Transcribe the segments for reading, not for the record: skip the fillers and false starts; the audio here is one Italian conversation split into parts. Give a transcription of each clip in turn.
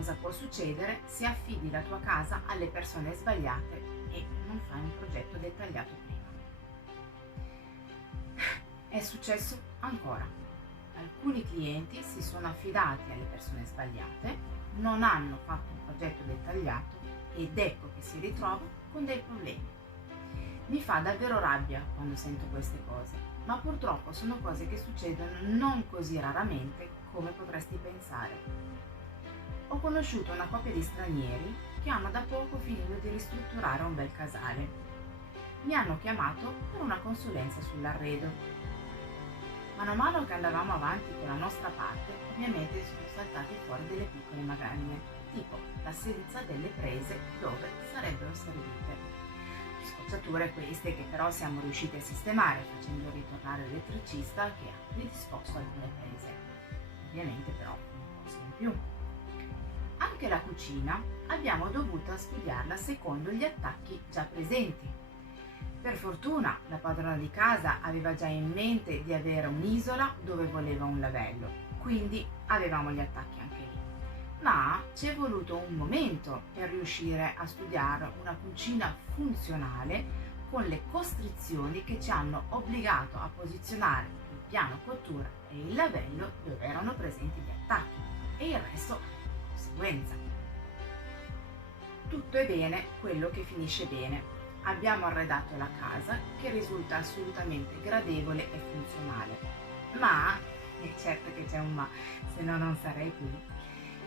cosa può succedere se affidi la tua casa alle persone sbagliate e non fai un progetto dettagliato prima. È successo ancora. Alcuni clienti si sono affidati alle persone sbagliate, non hanno fatto un progetto dettagliato ed ecco che si ritrovano con dei problemi. Mi fa davvero rabbia quando sento queste cose, ma purtroppo sono cose che succedono non così raramente come potresti pensare. Ho conosciuto una coppia di stranieri che hanno da poco finito di ristrutturare un bel casale. Mi hanno chiamato per una consulenza sull'arredo. Mano a mano che andavamo avanti con la nostra parte, ovviamente sono saltati fuori delle piccole magagne, tipo l'assenza delle prese dove sarebbero servite. Scocciature queste che però siamo riusciti a sistemare facendo ritornare l'elettricista che ha ridisposto alcune prese. Ovviamente però un costo in più. Anche la cucina abbiamo dovuto studiarla secondo gli attacchi già presenti. Per fortuna la padrona di casa aveva già in mente di avere un'isola dove voleva un lavello, quindi avevamo gli attacchi anche lì. Ma ci è voluto un momento per riuscire a studiare una cucina funzionale con le costrizioni che ci hanno obbligato a posizionare il piano cottura e il lavello dove erano presenti gli attacchi e il resto di conseguenza. Tutto è bene quello che finisce bene. Abbiamo arredato la casa che risulta assolutamente gradevole e funzionale. Ma, e certo che c'è un ma, se no non sarei qui,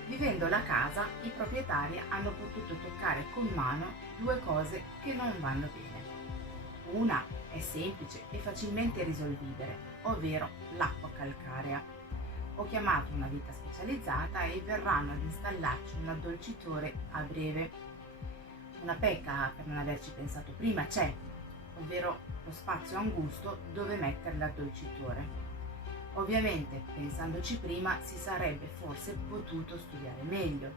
vivendo la casa i proprietari hanno potuto toccare con mano due cose che non vanno bene. Una è semplice e facilmente risolvibile, ovvero l'acqua calcarea. Ho chiamato una ditta specializzata e verranno ad installarci un addolcitore a breve. Una pecca per non averci pensato prima c'è, ovvero lo spazio angusto dove mettere l'addolcitore. Ovviamente, pensandoci prima, si sarebbe forse potuto studiare meglio,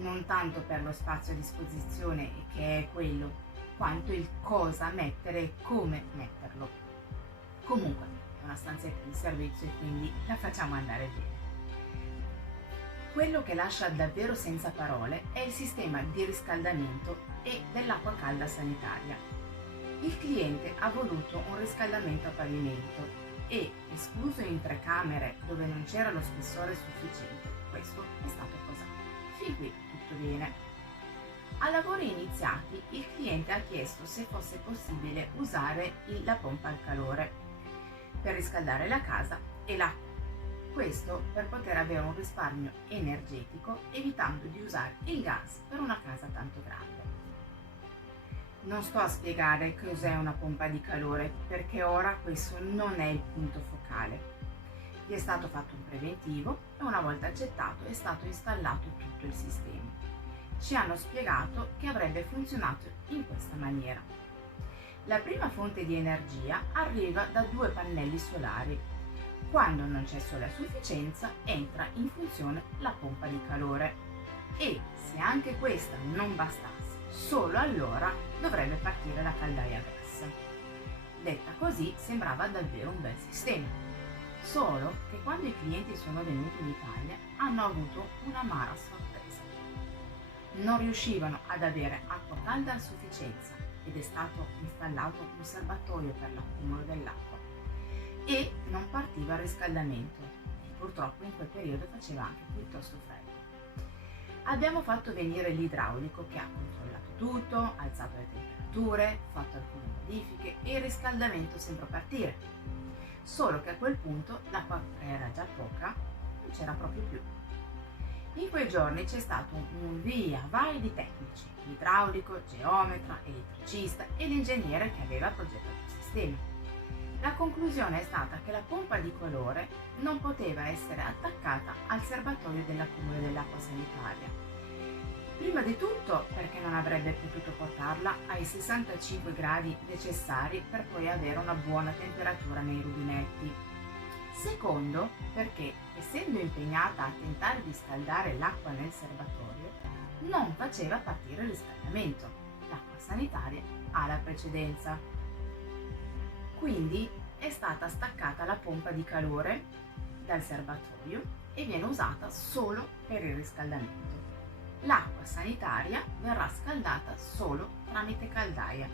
non tanto per lo spazio a disposizione, che è quello, quanto il cosa mettere e come metterlo. Comunque, è una stanzetta di servizio e quindi la facciamo andare bene. Quello che lascia davvero senza parole è il sistema di riscaldamento e dell'acqua calda sanitaria. Il cliente ha voluto un riscaldamento a pavimento e, escluso in 3 camere dove non c'era lo spessore sufficiente, questo è stato posato. Fin qui tutto bene. A lavori iniziati il cliente ha chiesto se fosse possibile usare la pompa al calore per riscaldare la casa e l'acqua. Questo per poter avere un risparmio energetico evitando di usare il gas per una casa tanto grande. Non sto a spiegare cos'è una pompa di calore perché ora questo non è il punto focale. Gli è stato fatto un preventivo e una volta accettato è stato installato tutto il sistema. Ci hanno spiegato che avrebbe funzionato in questa maniera. La prima fonte di energia arriva da 2 pannelli solari. Quando non c'è sole a sufficienza entra in funzione la pompa di calore e se anche questa non bastasse, solo allora dovrebbe partire la caldaia a gas. Detta così sembrava davvero un bel sistema, solo che quando i clienti sono venuti in Italia hanno avuto un'amara sorpresa. Non riuscivano ad avere acqua calda a sufficienza ed è stato installato un serbatoio per l'accumulo dell'acqua e non partiva il riscaldamento e purtroppo in quel periodo faceva anche piuttosto freddo. Abbiamo fatto venire l'idraulico che ha controllato tutto, alzato le temperature, fatto alcune modifiche e il riscaldamento sembra partire. Solo che a quel punto l'acqua era già poca, non c'era proprio più. In quei giorni c'è stato un via vai di tecnici, l'idraulico, geometra, elettricista e l'ingegnere che aveva progettato il sistema. La conclusione è stata che la pompa di calore non poteva essere attaccata al serbatoio dell'accumulo dell'acqua sanitaria. Prima di tutto perché non avrebbe potuto portarla ai 65 gradi necessari per poi avere una buona temperatura nei rubinetti. Secondo perché, essendo impegnata a tentare di scaldare l'acqua nel serbatoio, non faceva partire il riscaldamento. L'acqua sanitaria ha la precedenza. Quindi è stata staccata la pompa di calore dal serbatoio e viene usata solo per il riscaldamento. l'acqua sanitaria verrà scaldata solo tramite caldaia.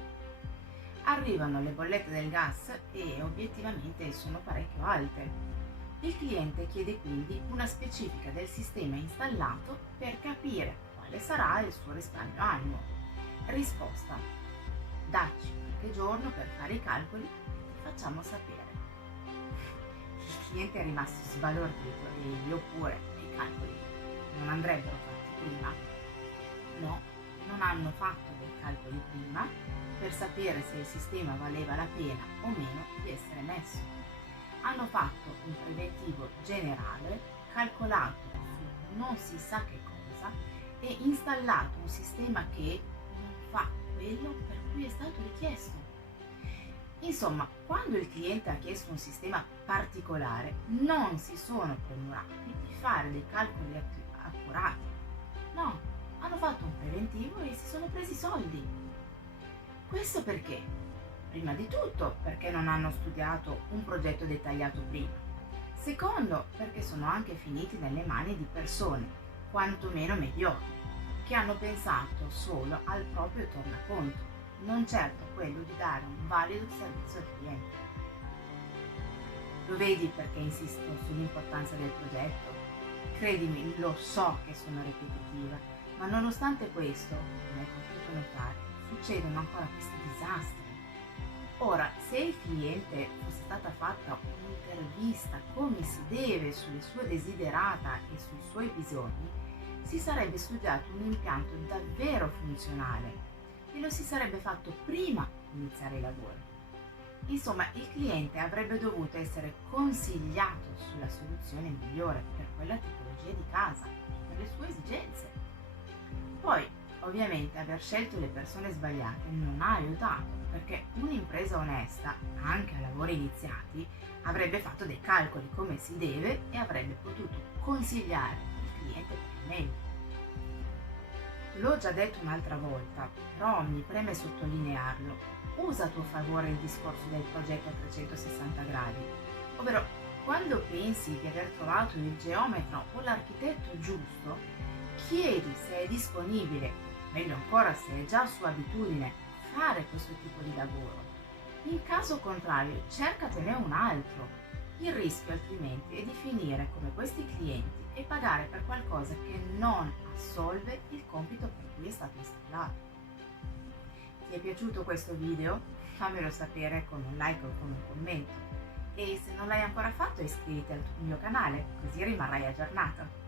Arrivano le bollette del gas e obiettivamente sono parecchio alte. Il cliente chiede quindi una specifica del sistema installato per capire quale sarà il suo risparmio annuo. Risposta: dacci qualche giorno per fare i calcoli e ti facciamo sapere. Il cliente è rimasto sbalordito e io pure, i calcoli non andrebbero fatti prima? No, non hanno fatto dei calcoli prima per sapere se il sistema valeva la pena o meno di essere messo. Hanno fatto un preventivo generale, calcolato su non si sa che cosa e installato un sistema che non fa quello per cui è stato richiesto. Insomma, quando il cliente ha chiesto un sistema particolare, non si sono premurati di fare dei calcoli accurati. No, hanno fatto un preventivo e si sono presi i soldi. Questo perché? Prima di tutto perché non hanno studiato un progetto dettagliato prima. Secondo, perché sono anche finiti nelle mani di persone, quantomeno mediocri, che hanno pensato solo al proprio tornaconto, non certo quello di dare un valido servizio al cliente. Lo vedi perché insisto sull'importanza del progetto? Credimi, lo so che sono ripetitiva, ma nonostante questo, come hai potuto notare, succedono ancora questi disastri. Ora, se il cliente fosse stata fatta un'intervista come si deve sulle sue desiderata e sui suoi bisogni, si sarebbe studiato un impianto davvero funzionale e lo si sarebbe fatto prima di iniziare i lavori. Insomma, il cliente avrebbe dovuto essere consigliato sulla soluzione migliore per quella tipologia di casa, per le sue esigenze. Poi, ovviamente, aver scelto le persone sbagliate non ha aiutato, perché un'impresa onesta, anche a lavori iniziati, avrebbe fatto dei calcoli come si deve e avrebbe potuto consigliare il cliente per il meglio. L'ho già detto un'altra volta, però mi preme sottolinearlo. Usa a tuo favore il discorso del progetto a 360 gradi, ovvero quando pensi di aver trovato il geometra o l'architetto giusto, chiedi se è disponibile, meglio ancora se è già sua abitudine, fare questo tipo di lavoro. In caso contrario, cercatene un altro. Il rischio altrimenti è di finire come questi clienti e pagare per qualcosa che non assolve il compito per cui è stato installato. Ti è piaciuto questo video? Fammelo sapere con un like o con un commento. E se non l'hai ancora fatto, iscriviti al mio canale, così rimarrai aggiornato.